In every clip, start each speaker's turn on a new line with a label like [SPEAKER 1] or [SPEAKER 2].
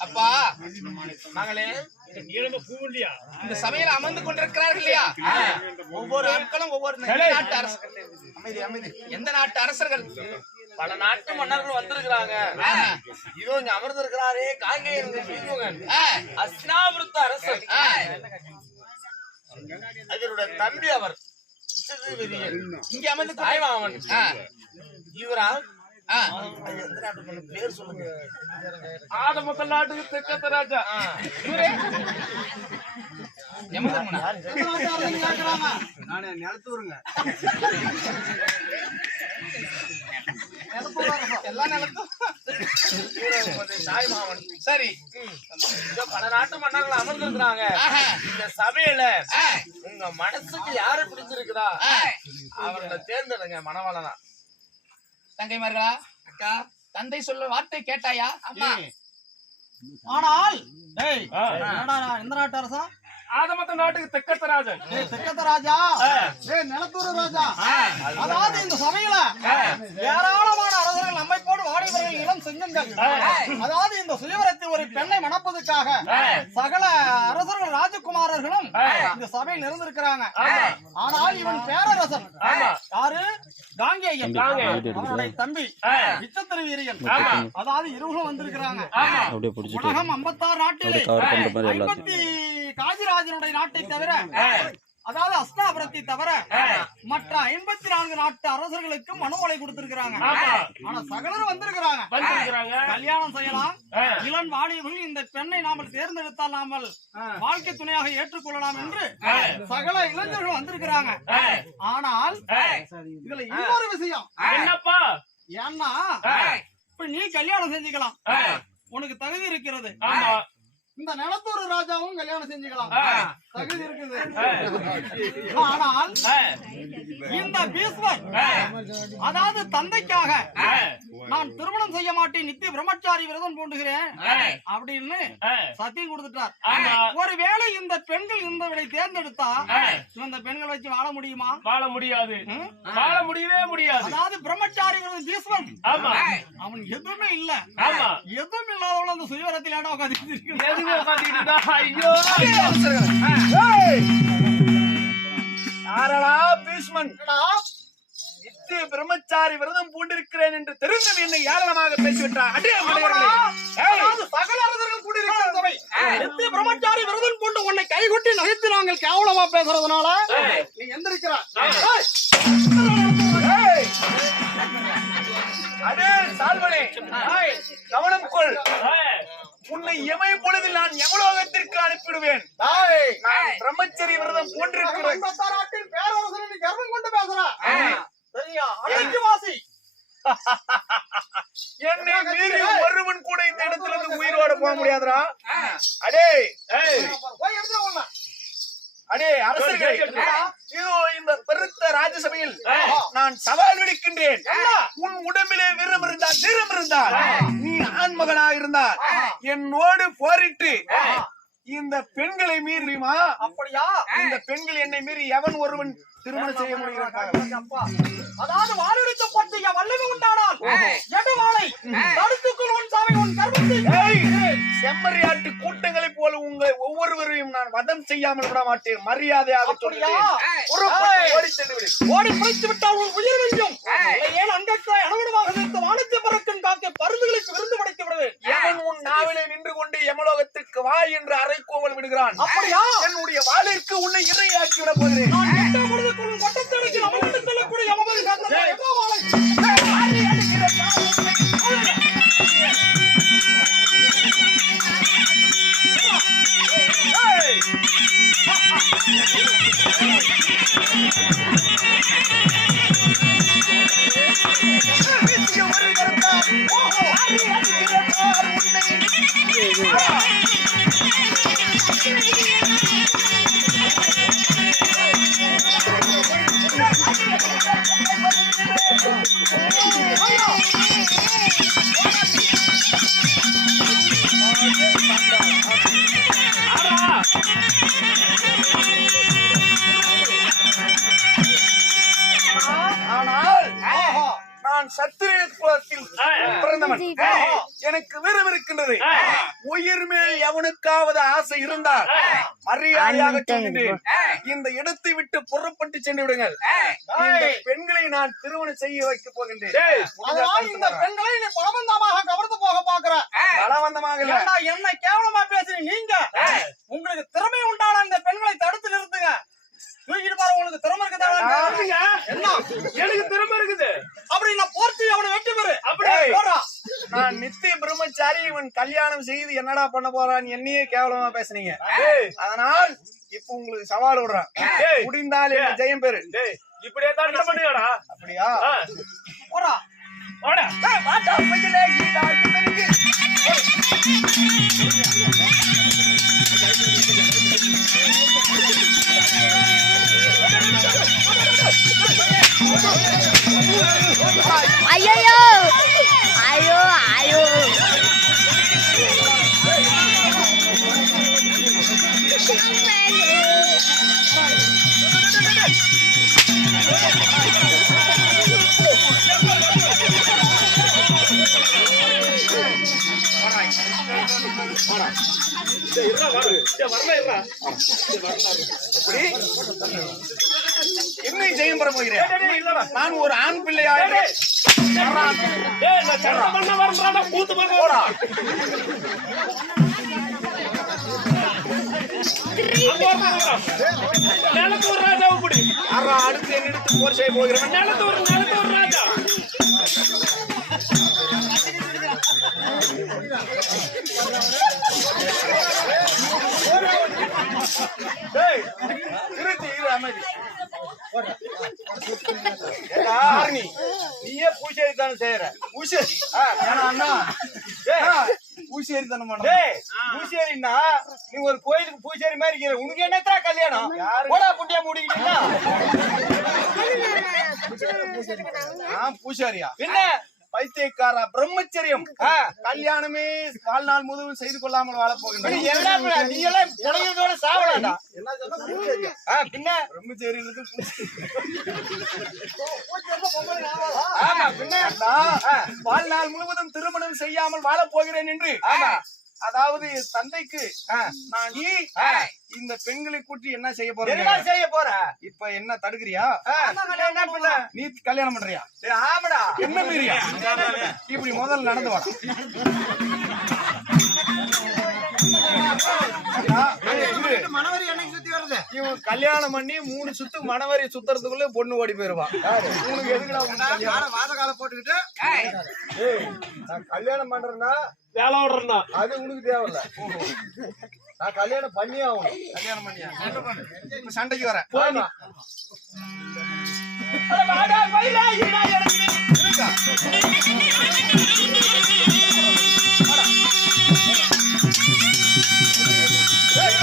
[SPEAKER 1] அப்பா
[SPEAKER 2] மகளே
[SPEAKER 1] இந்த சபையில அமர்ந்து கொண்டிருக்கிறார்கள் இல்லையா? ஒவ்வொரு ஆட்களும் ஒவ்வொரு நாட்டு அரசர்கள். அமைதி அமைதி. எந்த நாட்டு அரசர்கள்?
[SPEAKER 2] பல நாட்டு மன்னர்கள் வந்திருக்கிறாங்க. இதோ இங்க அமர்ந்திருக்கிறாரே காங்கேயன் வீரமுகன்
[SPEAKER 1] ஆ,
[SPEAKER 2] அஸ்னாபுரத்து அரசர்.
[SPEAKER 1] ஆ.
[SPEAKER 2] அவருடைய தம்பி அவர்.
[SPEAKER 1] இங்க அமர்ந்து
[SPEAKER 2] இவரா
[SPEAKER 1] ஆ.
[SPEAKER 2] அது எந்த நாட்டு மன்னன்? பேர் சொல்லுங்க
[SPEAKER 3] ஆத முதல் நாட்டுக்கு தெக்கத்த ராஜா
[SPEAKER 2] கொஞ்சம் தாய்மாமன்
[SPEAKER 1] சரி
[SPEAKER 2] பல நாட்டு மன்னர்கள் அமர்ந்திருக்கிறாங்க. இந்த சபையில உங்க மனசுக்கு யாரு பிடிச்சிருக்குதா. அவர்களை தேர்ந்தெடுங்க மனவாளனா.
[SPEAKER 1] தங்கைமார்களா? அக்கா. தந்தை சொல்ல வார்த்தை கேட்டாயா? அம்மா.
[SPEAKER 4] ஆனால் எந்த நாட்டு அரசா?
[SPEAKER 3] ஆத முதல் நாட்டுக்கு தெக்கத்த ராஜன்
[SPEAKER 4] டேய் தெக்கத்த ராஜா? நிலத்தூர் ராஜா. அதாவது இந்த சபையில ஏராளமான அரசர்கள் நம்மை போடு இளம் செங்கங்கள். அதாவது இந்த சுயவரத்தில் ஒரு பெண்ணை மணப்பதற்காக சகல அரசர்கள் ராஜகுமாரர்களும் இந்த சபையில் இருந்திருக்கிறாங்க. ஆனால் இவன் பேரரசன். யாரு? காங்கேயன். அவனுடைய தம்பி. விச்சத்திர வீரியன். அதாவது இருவரும் வந்திருக்கிறாங்க.
[SPEAKER 5] அப்படியே பிடிச்சிட்டு
[SPEAKER 4] உலகம் ஐம்பத்தாறு நாட்டிலே. ஐம்பத்தி காஜிராஜனுடைய நாட்டை தவிர அதாவது அஸ்தாபுரத்தை தவிர மற்ற ஐம்பத்தி நான்கு நாட்டு அரசர்களுக்கு மனுமலை கொடுத்திருக்கிறாங்க. ஆனா சகலரும் வந்திருக்கிறாங்க. கல்யாணம் செய்யலாம். இளன் வாலிபர்கள் இந்த பெண்ணை நாமல் தேர்ந்தெடுத்தால் நாமல் வாழ்க்கை துணையாக ஏற்றுக்கொள்ளலாம் என்று சகல இளைஞர்கள் வந்திருக்கிறாங்க. ஆனால் இதுல இன்னொரு விஷயம்.
[SPEAKER 3] என்னப்பா?
[SPEAKER 4] ஏன்னா இப்ப நீ கல்யாணம் செஞ்சுக்கலாம். உனக்கு தகுதி இருக்கிறது.
[SPEAKER 3] ஆமா.
[SPEAKER 4] இந்த நிலத்தூர் ராஜாவும் கல்யாணம் செஞ்சுக்கலாம். தகுதி இருக்குது. ஆனால் இந்த பீஸ்வர் அதாவது தந்தைக்காக நான் திருமணம் செய்ய மாட்டேன் நித்திய பிரம்மச்சாரி விரதம் பூண்டுகிறேன் அப்படின்னு சத்தியம் கொடுத்துட்டார். ஒருவேளை இந்த பெண்கள் இந்த விடை தேர்ந்தெடுத்தா இந்த பெண்கள் வச்சு வாழ முடியுமா?
[SPEAKER 3] வாழ முடியாது. வாழ முடியவே முடியாது.
[SPEAKER 4] அதாவது பிரம்மச்சாரி விரதம் பீஸ்வன் அவன் எதுவுமே இல்ல. எதுவும் இல்லாதவள அந்த சுயவரத்தில் இடம் உட்காந்து
[SPEAKER 3] எதுவுமே உட்காந்துக்கிட்டு ஐயோ!
[SPEAKER 6] யாரடா பீஷ்மன்? நித்திய பிரம்மச்சாரி விரதம் பூண்டிருக்கிறேன் என்று தெரிந்தும் என்னை ஏளனமாக பேசிவிட்டார் அடே மனிதர்களே! ஏய்,
[SPEAKER 4] அதாவது சகல அரசர்கள் கூடியிருக்கிற சபை நித்திய பிரம்மச்சாரி விரதம் கொண்டு உன்னை கைகொட்டி நகைத்து நாங்கள் கேவலமா பேசுறதுனால நீ எந்திரிக்கிறாய்.
[SPEAKER 6] ஏய்! அடே சால்வனே! கவனம் கொள். உன்னை எமை பொழுதில் நான் எவலோகத்திற்கு அனுப்பிடுவேன்? பிரம்மச்சரி விரதம்
[SPEAKER 4] பேரரசர் நீ கர்வம் கொண்டு பேசுற சரியா? வாசி.
[SPEAKER 6] என்னை மீறி ஒருவன் கூட இந்த இடத்துல இருந்து உயிரோட போக முடியாதுடா? அடே. அடே அரசர்களே இதோ இந்த பெருத்த ராஜசபையில் நான் சவால் விடுக்கின்றேன். உன் உடம்பிலே வீரம் இருந்தால் தீரம் இருந்தால். ஆண்மகனா இருந்தால் என்னோடு போரிட்டு இந்த பெண்களை மீறியுமா?
[SPEAKER 4] அப்படியா?
[SPEAKER 6] இந்த பெண்கள் என்னை மீறி எவன் ஒருவன் திருமணம் செய்ய முடிகிறான்.
[SPEAKER 4] அதாவது வாழெடுத்து பற்றிய வல்லமை உண்டானால் எடவாளை தடுத்துக்கொள் உன் சாமி
[SPEAKER 6] செம்மறியாட்டு கூட்டங்களைப் போல உங்கள் ஒவ்வொருவரையும் நான் வதம் செய்யாமல் விட மாட்டேன். மரியாதையாக? சொல்கிறேன்.
[SPEAKER 4] ஓடி பிடித்து விட்டால் உன் உயிர் வெஞ்சும்
[SPEAKER 6] நின்று கொண்டு எமலோகத்திற்கு வா என்று அரைக்கோவல் விடுகிறான்
[SPEAKER 4] அப்படியா?
[SPEAKER 6] என்னுடைய வாளிற்கு உன்னை இரையாக்கி விட போகிறேன் ஆனால் நான் சத்திரிய குலத்தில் பிறந்தவன். எனக்கு விரும்பு இருக்கின்றது உயிர் மேல் எவனுக்காவது ஆசை இருந்தால் மரியாதையாக சொல்கின்றேன் இந்த இடத்தை விட்டு புறப்பட்டு சென்று விடுங்கள். இந்த பெண்களை நான் திருமணம் செய்ய வைக்க போகின்றேன்.
[SPEAKER 4] அதனால் இந்த பெண்களை நீ பலவந்தமாக கவர்ந்து போக பாக்குற
[SPEAKER 6] பலவந்தமாக
[SPEAKER 4] என்னை கேவலமா பேசுறீங்க நீங்க? உங்களுக்கு திறமை உண்டான இந்த பெண்களை தடுத்து நிறுத்துங்க தூக்கிட்டு பாரு உங்களுக்கு திறமை இருக்கு என்ன
[SPEAKER 3] எனக்கு திறமை இருக்குது
[SPEAKER 4] அப்படி நான் போர்த்தி அவனை வெட்டி பெறு
[SPEAKER 3] அப்படியே
[SPEAKER 6] ஏய்.
[SPEAKER 4] போடா
[SPEAKER 6] நான் நித்திய பிரம்மச்சாரி இவன் கல்யாணம் செய்து என்னடா பண்ண போறான்? என்னையே கேவலமா பேசுனீங்க. அதனால் இப்ப உங்களுக்கு சவால் விடுறேன்.
[SPEAKER 3] ஏய்.
[SPEAKER 6] முடிந்தால் என்ன ஜெயம் பெரு
[SPEAKER 3] டேய் இப்படியே தான் பண்ணுங்கடா
[SPEAKER 6] அப்படியா?
[SPEAKER 4] போடா.
[SPEAKER 6] கீதா. என்னை ஜெயம் பெற போகிறேன் நான் ஒரு ஆண் பிள்ளையாக
[SPEAKER 3] கூத்து பண்ண நிலத்தூர் ராஜாவை பிடி.
[SPEAKER 6] யாரா அடுத்து என்னிடத்து போர் செய்ய போகிறவன்?
[SPEAKER 3] நிலத்தூர் நிலத்தூர் ராஜா
[SPEAKER 6] டேய், நிறுத்து, இரு, அமைதி. ஏண்டா, நீயே பூசேரி தானே செய்யற பூசேரி ஆ, அண்ணா டேய், பூசேரி தானே டேய் பூசேரின்னா நீ ஒரு கோயிலுக்கு பூசேரி மாதிரி இருக்கிற உனக்கு என்னத்தா கல்யாணம் போடா புட்டியா முடிக்கிறீங்களா நான் பூசாரியா என்ன பைத்தியக்காரா பிரம்மச்சரியம். கல்யாணமே வாழ்நாள் முழுவதும் செய்து கொள்ளாமல் வாழ போகின்றன நீ எல்லாம் புனையதோட சாவலாடா. பின்ன? நான் வாழ்நாள் முழுவதும் திருமணம் செய்யாமல் வாழ போகிறேன் என்று அதாவது தந்தைக்கு நான் இந்த பெண்களை கூட்டி என்ன செய்ய போற என்ன செய்ய போற? இப்ப என்ன தடுக்கிறியா? என்ன பண்ண நீ கல்யாணம் பண்றியா? ஆமாடா. என்ன மீறியா? இப்படி முதல்ல நடந்து வர இவன் கல்யாணம் பண்ணி மூணு சுத்து மணவரி சுத்துறதுக்குள்ள பொண்ணு ஓடி போயிருவான் உனக்கு எதுக்குடா உன் கல்யாணம்?
[SPEAKER 4] வாத கால போட்டுக்கிட்டு?
[SPEAKER 6] ஏய், நான் கல்யாணம் பண்றேன்னா
[SPEAKER 3] வேலை விடுறா
[SPEAKER 6] அது உனக்கு தேவையில்ல. நான் கல்யாணம் பண்ணியே ஆகணும். கல்யாணம் பண்ணியா இப்ப சண்டைக்கு வரேன் போமா. ஏய்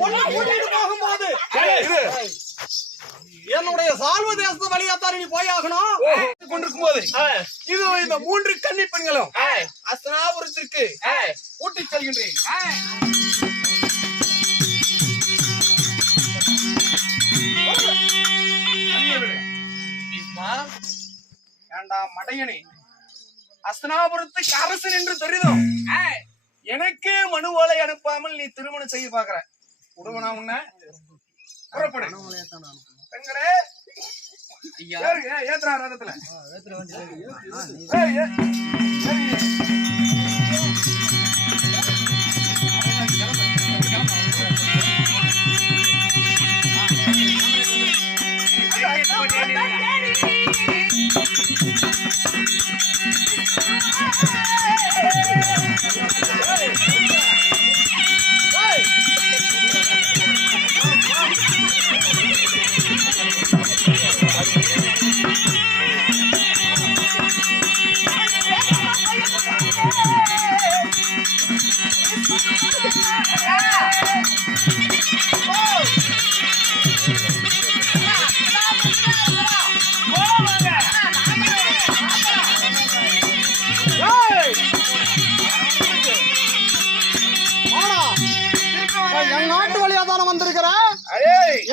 [SPEAKER 4] பொண்ணை கூட்டிட்டு போகும்போது
[SPEAKER 6] இரு.
[SPEAKER 4] என்னுடைய சால்வ தேசத்து வழியாத்தான் நீ போய் ஆகணும்
[SPEAKER 6] கொண்டிருக்கும் போது இது இந்த மூன்று கன்னி பெண்களும் அஸ்தனாபுரத்திற்கு கூட்டிச் செல்கின்றேன். ஏண்டா மடையனே அஸ்தனாபுரத்துக்கு அரசன் என்று தெரியும் எனக்கே மனுவோலை அனுப்பாமல் நீ திருமணம் செய்ய பாக்குற விடுவனா உன்ன புறப்படு. ஏறு, ஏ- ஏத்துறா ரதத்துல ஏய், ஏ-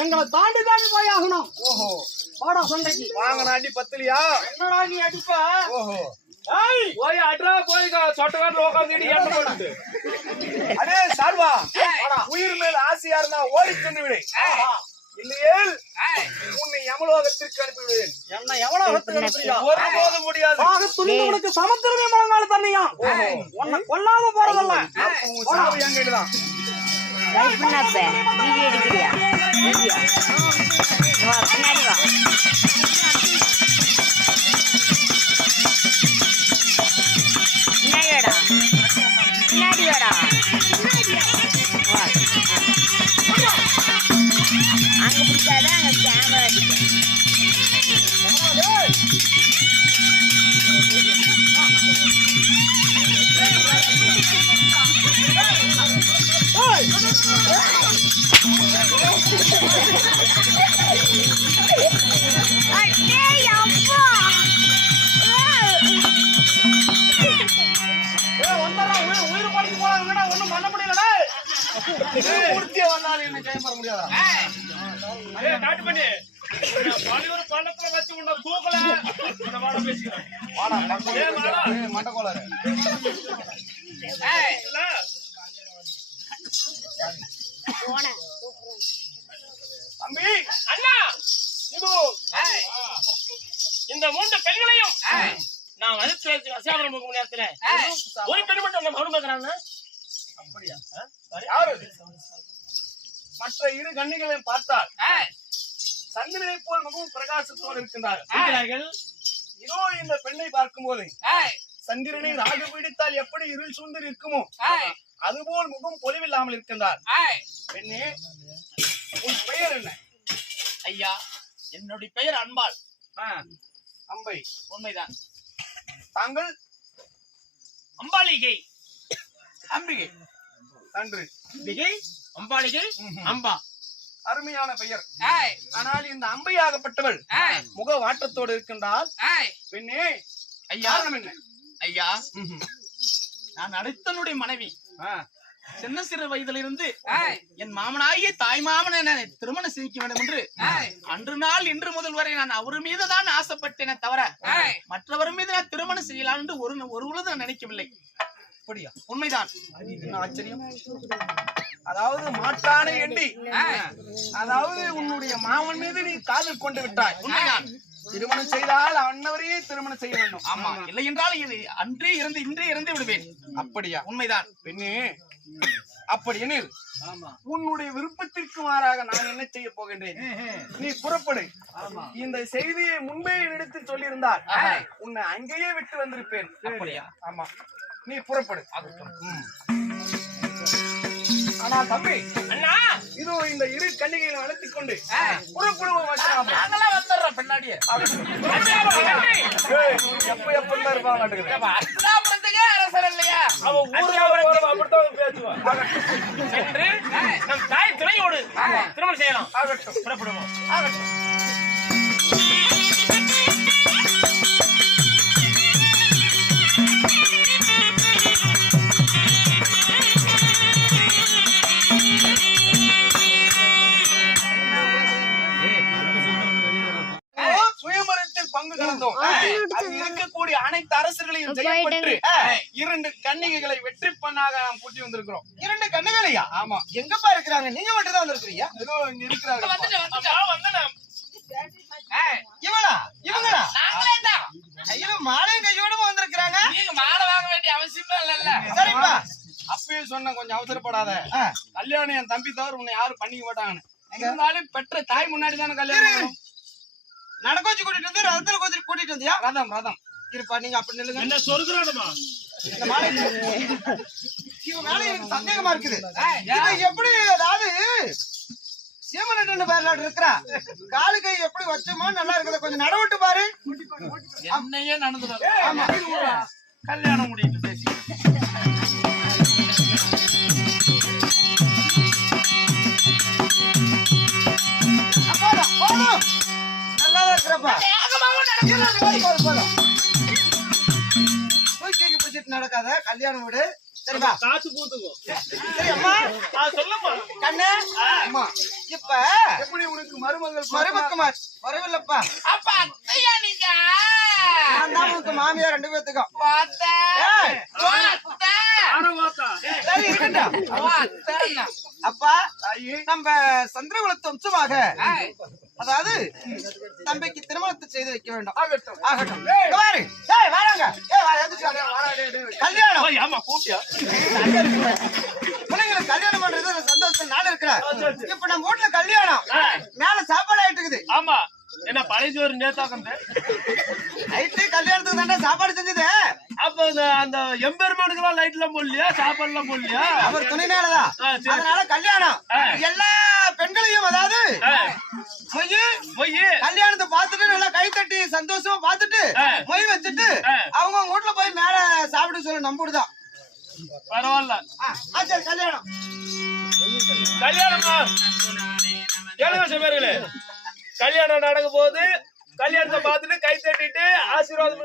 [SPEAKER 4] எங்களை தாண்டி தாண்டி போய் ஆகணும்.
[SPEAKER 6] ஓஹோ
[SPEAKER 4] வாடா சண்டைக்கு
[SPEAKER 6] வாங்கின அடி பத்துலியா?
[SPEAKER 4] என்னடா நீ அடிப்ப?
[SPEAKER 6] ஓஹோ.
[SPEAKER 3] போய் அட்ரா போய் சொட்டக்காட்டில் உட்காந்துட்டு எண்ணெய் போட்டு
[SPEAKER 6] அடே சார்வா! உயிர் மேல் ஆசையா இருந்தா ஓடி சென்று விடு. இல்லையேல் உன்னை யமலோகத்திற்கு அனுப்பிவிடுவேன்.
[SPEAKER 4] என்ன அனுப்புறியா?
[SPEAKER 6] ஒருபோதும் முடியாது.
[SPEAKER 4] ஆக துணிந்தவனுக்கு சமத்திரமே முழங்கால தண்ணியா? உன்னை கொல்லாம போறதல்ல.
[SPEAKER 6] சாவு
[SPEAKER 7] பண்ணாப்ப எடுக்கிறியா? வீடியோ. வா பின்னாடி வா. அங்க பிடிக்காத அங்க கேமரா அடிக்கும்.
[SPEAKER 4] உயிர் பண்ண முடியலடா.
[SPEAKER 6] வந்தாலும் என்ன ஜெயம் பெற முடியாதா?
[SPEAKER 3] பள்ளத்துல வச்சு உன்னை தூக்கல. இல்ல
[SPEAKER 6] தம்பி
[SPEAKER 3] அண்ணா. இது. இந்த மூன்று பெண்களையும் நான் வளர்த்து வச்சு வசாபுரம் போக நேரத்துல ஒரு பெண் மட்டும் நம்ம
[SPEAKER 6] யாரு? இது? மற்ற இரு கண்ணிகளையும் பார்த்தால் சந்திரனை போல் மிகவும் பிரகாசத்தோடு இருக்கின்றார்
[SPEAKER 3] இருக்கிறார்கள்.
[SPEAKER 6] இதோ இந்த பெண்ணை பார்க்கும்போது சந்திரனை ராகு பிடித்தால் எப்படி இருள் சூழ்ந்து இருக்குமோ அதுபோல் முகம் பொலிவில்லாமல் இருக்கின்றார். பெண்ணே உன் பெயர் என்ன?
[SPEAKER 1] ஐயா என்னுடைய பெயர் அன்பாள்
[SPEAKER 6] அம்பை.
[SPEAKER 1] உண்மைதான்.
[SPEAKER 6] தாங்கள்?
[SPEAKER 3] அம்பாளிகை
[SPEAKER 1] அம்பிகை.
[SPEAKER 6] நன்று.
[SPEAKER 3] அம்பிகை? அம்பாளிகை அம்பா.
[SPEAKER 6] அருமையான பெயர். ஆனால் இந்த அம்பையாகப்பட்டவள் முக வாட்டத்தோடு இருக்கின்றால் பெண்ணே
[SPEAKER 1] ஐயா.
[SPEAKER 6] என்ன?
[SPEAKER 1] ஐயா. நான் அடுத்தனுடைய மனைவி. சின்ன சிறு வயதிலிருந்து என் மாமனாகிய தாய் மாமனை நான் திருமணம் செய்ய வேண்டும் என்று அன்று நாள் இன்று முதல் வரை நான் அவர் மீது தான் ஆசைப்பட்டேனே தவிர மற்றவர் மீது நான் திருமணம் செய்யலாம் என்று ஒரு ஒரு நான் நினைக்கவில்லை.
[SPEAKER 6] அப்படியா?
[SPEAKER 1] உண்மைதான்.
[SPEAKER 6] ஆச்சரியம் அதாவது மாட்டானை எண்ணி. அதாவது உன்னுடைய மாமன் மீது நீ காதல் கொண்டு விட்டாய்.
[SPEAKER 1] உண்மைதான்.
[SPEAKER 6] திருமணம் செய்தால் அன்னவரையே திருமணம் செய்ய வேண்டும்.
[SPEAKER 1] ஆமா. இல்லை என்றால் இது அன்றே இருந்து இன்றே இறந்து விடுவேன்.
[SPEAKER 6] அப்படியா?
[SPEAKER 1] உண்மைதான்.
[SPEAKER 6] பெண்ணே. அப்படி எனில் உன்னுடைய விருப்பத்திற்கு மாறாக நான் என்ன செய்ய போகின்றேன்? நீ புறப்படு. இந்த செய்தியை முன்பே எடுத்து சொல்லியிருந்தால் உன்னை அங்கேயே விட்டு வந்திருப்பேன்? ஆமா. நீ புறப்படு. ஆனா தம்பி.
[SPEAKER 3] அண்ணா!
[SPEAKER 6] இதோ இந்த இரு கண்ணிகைகளை வளர்த்திக் கொண்டு புறப்படுவோம்.
[SPEAKER 1] நாங்களாம் வந்துடுறோம் பின்னாடியே.
[SPEAKER 6] ஏய், எப்ப எப்ப தான் இருப்பாங்க
[SPEAKER 1] அரசர் இல்லையா?
[SPEAKER 3] அவன் ஊருக்கு அப்படித்தான் பேசுவான். சென்று நம் தாய் துணையோடு திருமணம் செய்யலாம். புறப்படுவோம்.
[SPEAKER 6] ஆகட்டும். வந்திருக்கிறோம்.
[SPEAKER 8] இரண்டு கண்ணுகளையா?
[SPEAKER 6] ஆமா.
[SPEAKER 8] எங்கப்பா இருக்கிறாங்க? நீங்க மட்டும் தான் வந்திருக்கிறீங்க.
[SPEAKER 6] ஏதோ இங்க
[SPEAKER 3] வந்தேன்.
[SPEAKER 8] இவளா? இவங்களா?
[SPEAKER 9] நாங்களே தான்.
[SPEAKER 8] கையில மாலையும் கையோடமா வந்திருக்கிறாங்க.
[SPEAKER 9] நீங்க மாலை வாங்க வேண்டிய அவசியமே இல்லல்ல.
[SPEAKER 8] சரிப்பா
[SPEAKER 6] அப்பயே சொன்ன கொஞ்சம் அவசரப்படாத. கல்யாணம் என் தம்பி தவிர உன்னை யாரும் பண்ணிக்க மாட்டாங்கன்னு. இருந்தாலும் பெற்ற தாய் முன்னாடி தானே கல்யாணம்.
[SPEAKER 8] நடக்கோச்சு கூட்டிட்டு வந்து ரதத்துல கோச்சு கூட்டிட்டு வந்தியா?
[SPEAKER 6] ரதம் ரதம்.
[SPEAKER 8] இருப்பா நீங்க அப்படி நில்லுங்க.
[SPEAKER 3] என்ன சொருக்குறானுமா
[SPEAKER 8] இந்த மாலை இவன் மேல எனக்கு சந்தேகமா இருக்குது. இது எப்படி அதாவது சீமனட்டு பேர்லாட்டு இருக்கிறா காலு கை எப்படி வச்சோமோ நல்லா இருக்குது. கொஞ்சம் நடவிட்டு பாரு.
[SPEAKER 9] என்னையே நடந்துடும்
[SPEAKER 8] ஆமா.
[SPEAKER 6] கல்யாணம் முடிட்டு பேசி
[SPEAKER 8] போதும் போதும். நல்லா இருக்கிறப்பா. போதும், பிடிச்சிட்டு நடக்காத கல்யாணம் வீடு. சரிப்பா
[SPEAKER 3] காசு பூத்துக்கும்
[SPEAKER 8] கண்ணு? அம்மா இப்ப
[SPEAKER 6] எப்படி உனக்கு மருமகள்
[SPEAKER 8] மருமக்குமார் வரவில்லப்பா.
[SPEAKER 9] அப்ப அத்தையா நீங்க?
[SPEAKER 8] நான் தான் உனக்கு மாமியார் ரெண்டு பேத்துக்கும்.
[SPEAKER 9] பார்த்தா
[SPEAKER 8] அப்பா நம்ம சந்திரகுலத்து வம்சமாக அதாவது தம்பிக்கு திருமணத்தை செய்து வைக்க வேண்டும். ஆகட்டும். ஆகட்டும். பாரு. ஏய் வாடாங்க. ஏய். கல்யாணம். பிள்ளைங்களுக்கு கல்யாணம் பண்றது சந்தோஷம் நான் இருக்கிறேன் இப்ப நம்ம வீட்டுல கல்யாணம். மேல சாப்பாடு ஆயிட்டு இருக்குது.
[SPEAKER 3] ஆமா. என்ன பழைய சோறு நேத்தாக்கந்து
[SPEAKER 8] நைட்டு கல்யாணத்துக்கு தானே சாப்பாடு செஞ்சது.
[SPEAKER 3] அப்ப அந்த எம்பெருமானுக்கெல்லாம் லைட் எல்லாம் போடலையா? சாப்பாடு எல்லாம் போடலையா?
[SPEAKER 8] அவர்
[SPEAKER 3] சரி.
[SPEAKER 8] அதனால கல்யாணம். எல்லா பெண்களையும் அதாவது மொய்
[SPEAKER 3] போய்
[SPEAKER 8] கல்யாணத்தை பார்த்துட்டு நல்லா கை தட்டி சந்தோஷமா பார்த்துட்டு
[SPEAKER 3] ஆ.
[SPEAKER 8] மொய் வச்சுட்டு. அவங்க வீட்டுல போய் மேல சாப்பிட சொல்லி நம்புடுதான்.
[SPEAKER 3] பரவாயில்ல.
[SPEAKER 8] சரி கல்யாணம்.
[SPEAKER 3] கல்யாணமா? கேளுங்க சிவர்களே கல்யாணம் நடக்கும் போது கல்யாணத்தை பார்த்துட்டு கை தட்டிட்டு ஆசீர்வாதம்